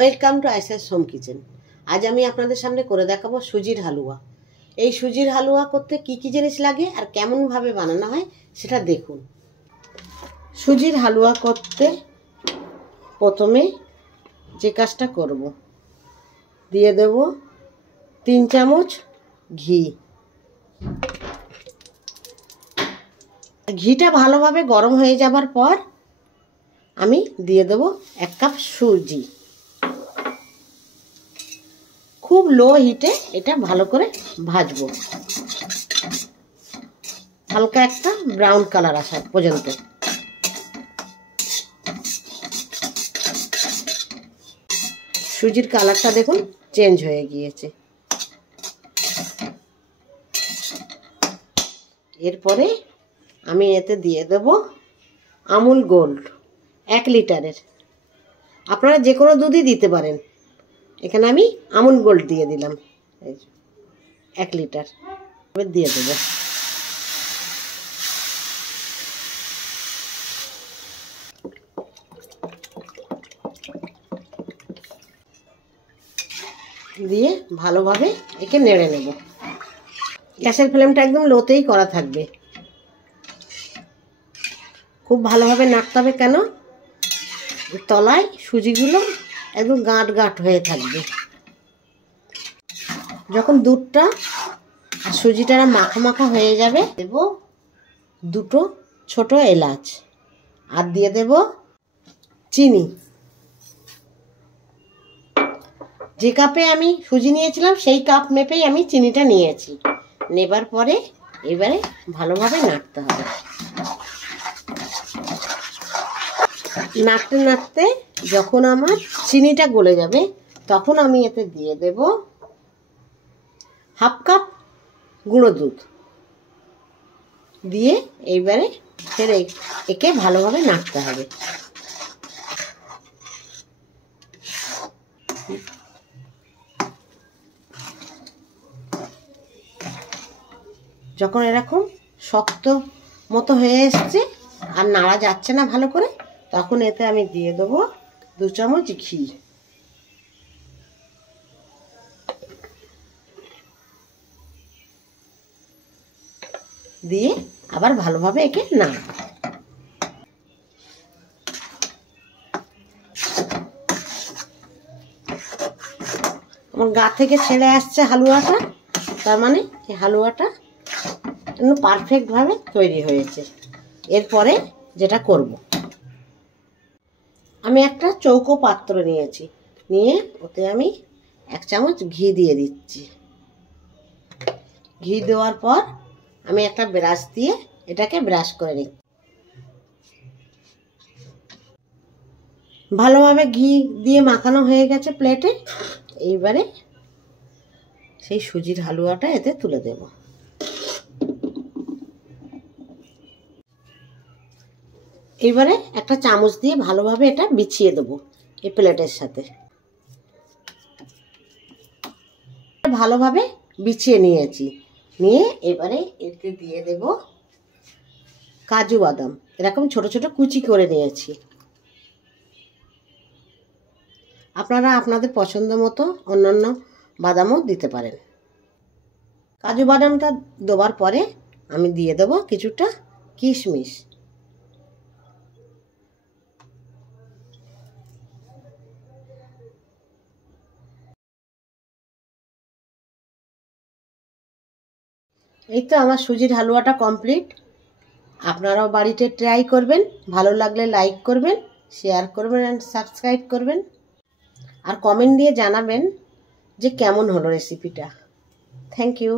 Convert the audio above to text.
Welcome to আইসাস home kitchen. আজ আমি আপনাদের সামনে করে দেখাবো সুজির হালুয়া। এই সুজির হালুয়া করতে কি কি জিনিস লাগে আর কেমনভাবে বানানো হয় সেটা দেখুন। সুজির হালুয়া করতে প্রথমে যে কাজটা করব, দিয়ে দেব 3 চামচ ঘি। ঘিটা ভালোভাবে গরম হয়ে যাবার পর আমি দিয়ে দেব 1 কাপ সুজি। খুব লো হিটে এটা ভালো করে ভাজবো, হালকা একটা ব্রাউন কালার আসা পর্যন্ত। সুজির কালারটা দেখুন চেঞ্জ হয়ে গিয়েছে। এরপরে আমি এতে দিয়ে দেব আমুল গোল্ড 1 লিটারের। আপনারা যে কোনো দুধই দিতে পারেন, এখানে আমি আমুল গোল্ড দিয়ে দিলাম 1 লিটার দিয়ে দেব। দিয়ে ভালোভাবে একে নেড়ে নেব। গ্যাসের ফ্লেমটা একদম লোতেই করা থাকবে। খুব ভালোভাবে নাড়তে হবে, কেন তলায় সুজিগুলো একদম গাঁট গাঁট হয়ে থাকবে। যখন দুধটা আর সুজিটা মাখা মাখা হয়ে যাবে, দেব 2 ছোট এলাচ আর দিয়ে দেব চিনি। যে কাপে আমি সুজি নিয়েছিলাম সেই কাপ মেপেই আমি চিনিটা নিয়েছি। নেবার পরে এবারে ভালোভাবে নাড়তে হবে। নাড়তে নাড়তে যখন আমার চিনিটা গলে যাবে, তখন আমি এতে দিয়ে দেব 1/2 কাপ গুঁড়ো দুধ। দিয়ে এইবারে ফের একে ভালোভাবে নাড়তে হবে। যখন এরকম শক্ত মতো হয়ে এসছে আর নাড়া যাচ্ছে না ভালো করে, তখন এতে আমি দিয়ে দেবো 2 চামচ ঘি। দিয়ে আবার ভালোভাবে একে নাড়ব। আমার গা থেকে ছেড়ে আসছে হালুয়াটা, তার মানে এই হালুয়াটা পারফেক্টভাবে তৈরি হয়েছে। এরপরে যেটা করব, আমি একটা চৌকো পাত্র নিয়েছি, নিয়ে ওতে আমি 1 চামচ ঘি দিয়ে দিচ্ছি। ঘি দেওয়ার পর আমি একটা ব্রাশ দিয়ে এটাকে ব্রাশ করে নিই। ভালোভাবে ঘি দিয়ে মাখানো হয়ে গেছে প্লেটে। এইবারে সেই সুজির হালুয়াটা এতে তুলে দেব। এইবারে একটা চামচ দিয়ে ভালোভাবে এটা বিছিয়ে দেবো এই প্লেটের সাথে। ভালোভাবে বিছিয়ে নিয়েছি, নিয়ে এবারে এতে দিয়ে দেব কাজু বাদাম। এরকম ছোট ছোট কুচি করে নিয়েছি। আপনারা আপনাদের পছন্দ মতো অন্যান্য বাদামও দিতে পারেন। কাজু বাদামটা দেওয়ার পরে আমি দিয়ে দেব কিছুটা কিশমিশ। এই তো আমার সুজির হালুয়াটা কমপ্লিট। আপনারাও বাড়িতে ট্রাই করবেন। ভালো লাগলে লাইক করবেন, শেয়ার করবেন অ্যান্ড সাবস্ক্রাইব করবেন। আর কমেন্ট দিয়ে জানাবেন যে কেমন হলো রেসিপিটা। Thank you.